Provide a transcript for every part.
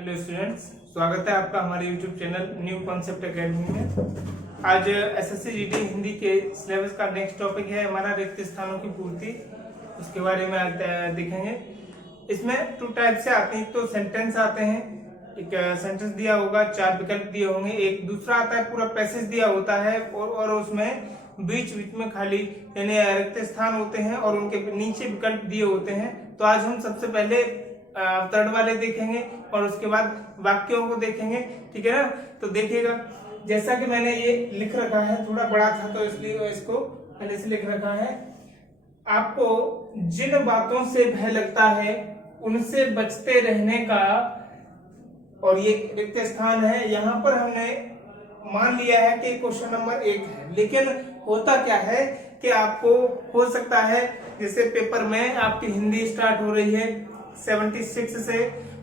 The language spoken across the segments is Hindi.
हेलो स्टूडेंट्स, स्वागत है आपका हमारे YouTube channel new concept academy में। आज SScGD हिंदी के सिलेबस का नेक्स्ट टॉपिक है हमारा रिक्त स्थानों की पूर्ति। उसके बारे में आज देखेंगे। इसमें टू टाइप से आते हैं, तो सेंटेंस आते हैं, एक सेंटेंस दिया होगा, 4 विकल्प दिए होंगे। एक दूसरा आता है पूरा पैसेज दिया होता है और उसमें बीच बीच में खाली यानी रिक्त स्थान होते हैं और उनके नीचे विकल्प दिए होते हैं। तो आज हम सबसे पहले थर्ड वाले देखेंगे और उसके बाद वाक्यों को देखेंगे, ठीक है ना। तो देखिएगा, जैसा कि मैंने ये लिख रखा है, थोड़ा बड़ा था तो इसलिए इसको पहले से लिख रखा है। आपको जिन बातों से भय लगता है उनसे बचते रहने का, और ये रिक्त स्थान है। यहाँ पर हमने मान लिया है कि क्वेश्चन नंबर 1 है, लेकिन होता क्या है कि आपको हो सकता है जैसे पेपर में आपकी हिंदी स्टार्ट हो रही है 76 से,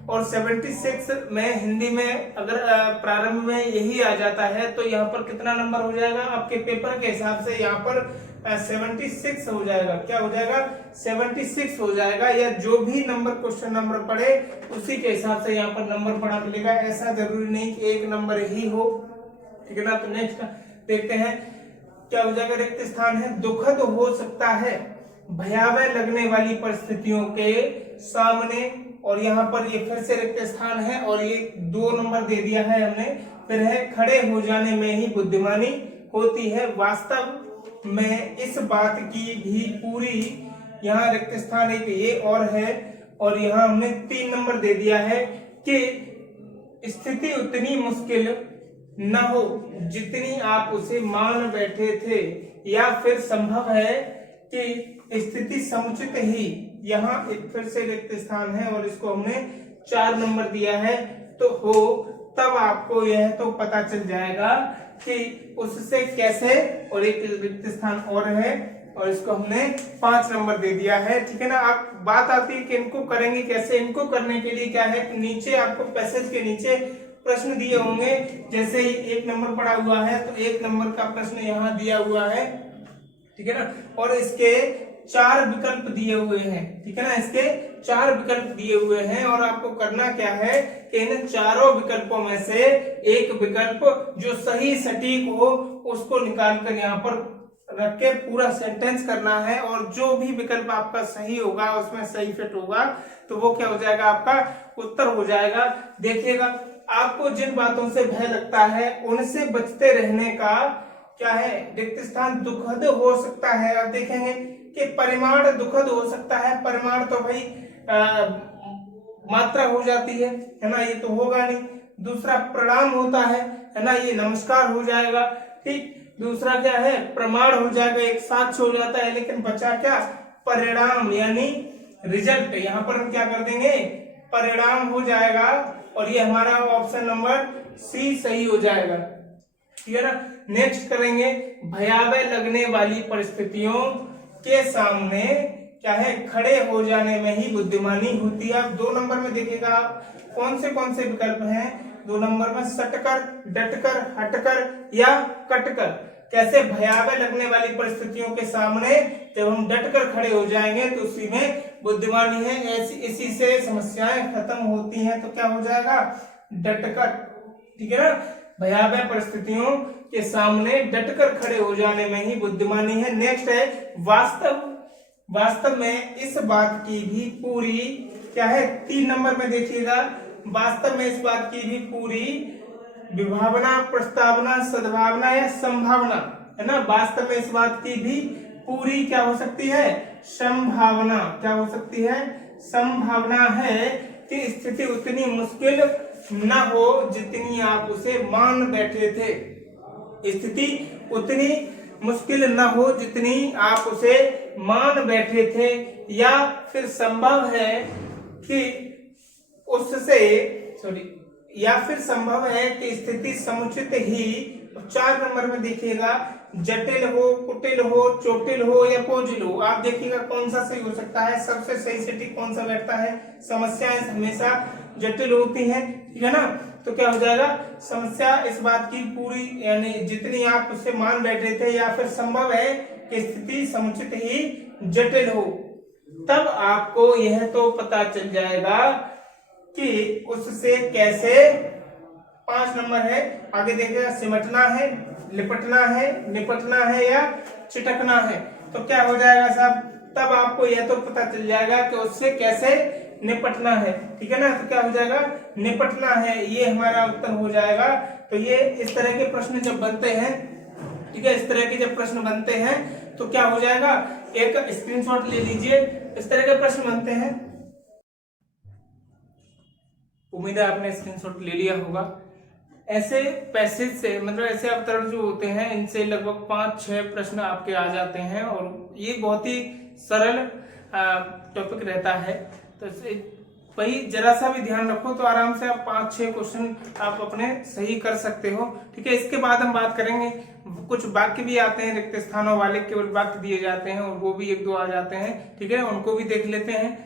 और 76 में हिंदी में अगर प्रारंभ में यही आ जाता है तो यहाँ पर कितना नंबर हो जाएगा आपके पेपर के हिसाब से? यहाँ पर 76 हो जाएगा। क्या हो जाएगा? 76 हो जाएगा, या जो भी नंबर क्वेश्चन नंबर पड़े उसी के हिसाब से यहाँ पर नंबर पड़ा मिलेगा। ऐसा जरूरी नहीं कि एक नंबर ही हो, ठीक है ना। तो नेक्स्ट देखते हैं क्या हो जाएगा। रिक्त स्थान है, दुखद हो सकता है भयावह लगने वाली परिस्थितियों के सामने, और यहाँ पर ये फिर से रिक्त स्थान है और ये 2 नंबर दे दिया है हमने। फिर है खड़े हो जाने में ही बुद्धिमानी होती है। वास्तव में इस बात की भी पूरी, यहाँ रिक्त स्थान एक ये और है, और यहाँ हमने 3 नंबर दे दिया है कि स्थिति उतनी मुश्किल न हो जितनी आप उसे मान बैठे थे, या फिर संभव है कि स्थिति समुचित ही, यहाँ एक फिर से रिक्त स्थान है और इसको हमने 4 नंबर दिया है, तो हो, तब आपको यह तो पता चल जाएगा कि उससे कैसे, और एक रिक्त स्थान और है और इसको हमने 5 नंबर दे दिया है, ठीक है ना। आप बात आती है कि इनको करेंगे कैसे। इनको करने के लिए क्या है, नीचे आपको पैसेज के नीचे प्रश्न दिए होंगे। जैसे ही 1 नंबर पड़ा हुआ है तो 1 नंबर का प्रश्न यहाँ दिया हुआ है, ठीक है ना, और इसके 4 विकल्प दिए हुए हैं, ठीक है ना। इसके 4 विकल्प दिए हुए हैं और आपको करना क्या है कि इन चारों विकल्पों में से एक विकल्प जो सही सटीक हो उसको निकाल कर यहाँ पर रख के पूरा सेंटेंस करना है, और जो भी विकल्प आपका सही होगा उसमें सही फिट होगा तो वो क्या हो जाएगा, आपका उत्तर हो जाएगा। देखिएगा, आपको जिन बातों से भय लगता है उनसे बचते रहने का क्या है, रिक्त स्थान दुखद हो सकता है। अब देखेंगे कि परिमाण दुखद हो सकता है। परिमाण तो भाई मात्रा हो जाती है ना, ये तो होगा नहीं। दूसरा प्रणाम होता है ना, ये नमस्कार हो जाएगा, ठीक। दूसरा क्या है, प्रमाण हो जाएगा, एक साथ हो जाता है, लेकिन बचा क्या, परिणाम यानी रिजल्ट। यहाँ पर हम क्या कर देंगे, परिणाम हो जाएगा, और ये हमारा ऑप्शन नंबर सी सही हो जाएगा, ठीक है ना। नेक्स्ट करेंगे, भयावह लगने वाली परिस्थितियों के सामने क्या है, खड़े हो जाने में ही बुद्धिमानी होती है। 2 नंबर में देखिएगा आप कौन से विकल्प हैं। 2 नंबर में सटकर, डटकर, हटकर या कटकर। कैसे भयावह लगने वाली परिस्थितियों के सामने जब हम डटकर खड़े हो जाएंगे तो उसी में बुद्धिमानी है। ऐसी इसी से समस्याएं खत्म होती हैं, तो क्या हो जाएगा, डटकर, ठीक है ना। भयावह परिस्थितियों के सामने डटकर खड़े हो जाने में ही बुद्धिमानी है। नेक्स्ट है वास्तव में इस बात की भी पूरी क्या है, 3 नंबर में देखिएगा, वास्तव में इस बात की भी पूरी विभावना, प्रस्तावना, सद्भावना या संभावना है ना। वास्तव में इस बात की भी पूरी क्या हो सकती है, संभावना। क्या हो सकती है, संभावना है कि स्थिति उतनी मुश्किल न हो जितनी आप उसे मान बैठे थे। स्थिति उतनी मुश्किल न हो जितनी आप उसे मान बैठे थे, या फिर संभव है कि संभव है कि स्थिति समुचित ही। 4 नंबर में देखिएगा, जटिल हो, कुटिल हो, चोटिल हो या पोजिल हो। आप देखिएगा कौन सा सही हो सकता है, सबसे सही सटीक कौन सा बैठता है। समस्याएं हमेशा जटिल होती हैं, ठीक है ना। तो क्या हो जाएगा, समस्या इस बात की पूरी यानी जितनी आप उससे मान बैठे थे, या फिर संभव है कि स्थिति समुचित ही जटिल हो। तब आपको यह तो पता चल जाएगा कि उससे कैसे, 5 नंबर है, आगे देखिएगा, सिमटना है, लिपटना है, निपटना है या चिटकना है। तो क्या हो जाएगा साहब, तब आपको यह तो पता चल जाएगा कि उससे कैसे निपटना है, ठीक है ना। तो क्या हो जाएगा, निपटना है, ये हमारा उत्तर हो जाएगा। तो ये इस तरह के प्रश्न जब बनते हैं, ठीक है, इस तरह के जब प्रश्न बनते हैं तो क्या हो जाएगा, एक स्क्रीनशॉट ले लीजिए, इस तरह के प्रश्न बनते हैं। उम्मीद है आपने स्क्रीनशॉट ले लिया होगा। ऐसे पैसेज से, मतलब ऐसे अवतरण जो होते हैं, इनसे लगभग 5-6 प्रश्न आपके आ जाते हैं और ये बहुत ही सरल टॉपिक रहता है। तो वही जरा सा भी ध्यान रखो तो आराम से आप 5-6 क्वेश्चन आप अपने सही कर सकते हो, ठीक है। इसके बाद हम बात करेंगे, कुछ वाक्य भी आते हैं रिक्त स्थानों वाले, केवल वाक्य दिए जाते हैं और वो भी 1-2 आ जाते हैं, ठीक है, उनको भी देख लेते हैं।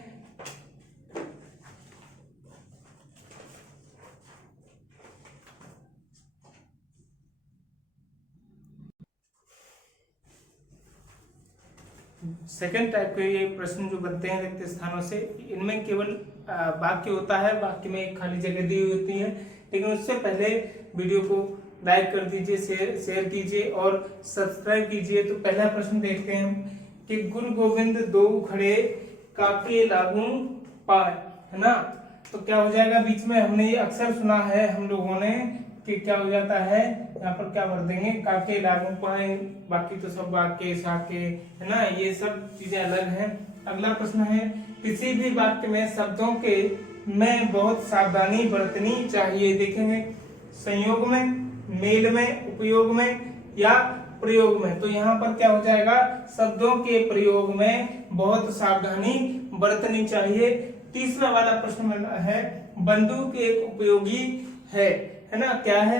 सेकंड टाइप के ये प्रश्न जो बनते हैं रिक्त स्थानों से, इनमें केवल वाक्य होता है, वाक्य में एक खाली जगह दी होती है। लेकिन उससे पहले वीडियो को लाइक कर दीजिए, शेयर कीजिए और सब्सक्राइब कीजिए। तो पहला प्रश्न देखते हैं कि गुरु गोविंद दो खड़े काके लागू पाए, है ना। तो क्या हो जाएगा, बीच में हमने ये अक्सर सुना है हम लोगों ने कि क्या हो जाता है, यहाँ पर क्या भर देंगे, काके लागू पाए, बाकी तो सब वाक्य साके, है ना, ये सब चीजें अलग हैं। अगला प्रश्न है, किसी भी वाक्य में शब्दों के में बहुत सावधानी बरतनी चाहिए। देखेंगे, संयोग में, मेल में, उपयोग में या प्रयोग में। तो यहाँ पर क्या हो जाएगा, शब्दों के प्रयोग में बहुत सावधानी बरतनी चाहिए। तीसरा वाला प्रश्न है, बंदूक एक उपयोगी है ना, क्या है,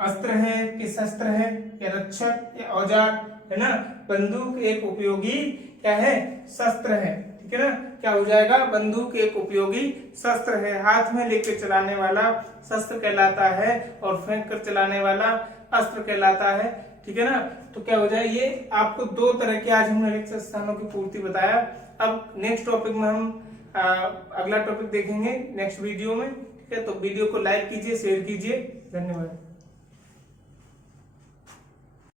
अस्त्र है कि शस्त्र है या रक्षक या औजार, है ना। बंदूक एक उपयोगी क्या है, शस्त्र है, ठीक है ना। क्या हो जाएगा, बंदूक एक उपयोगी शस्त्र है। हाथ में लेकर चलाने वाला शस्त्र कहलाता है और फेंक कर चलाने वाला अस्त्र कहलाता है, ठीक है ना। तो क्या हो जाए, ये आपको 2 तरह के आज हमने रिक्त स्थानों की पूर्ति बताया। अब नेक्स्ट टॉपिक में हम अगला टॉपिक देखेंगे नेक्स्ट वीडियो में, ठीक है। तो वीडियो को लाइक कीजिए, शेयर कीजिए, धन्यवाद।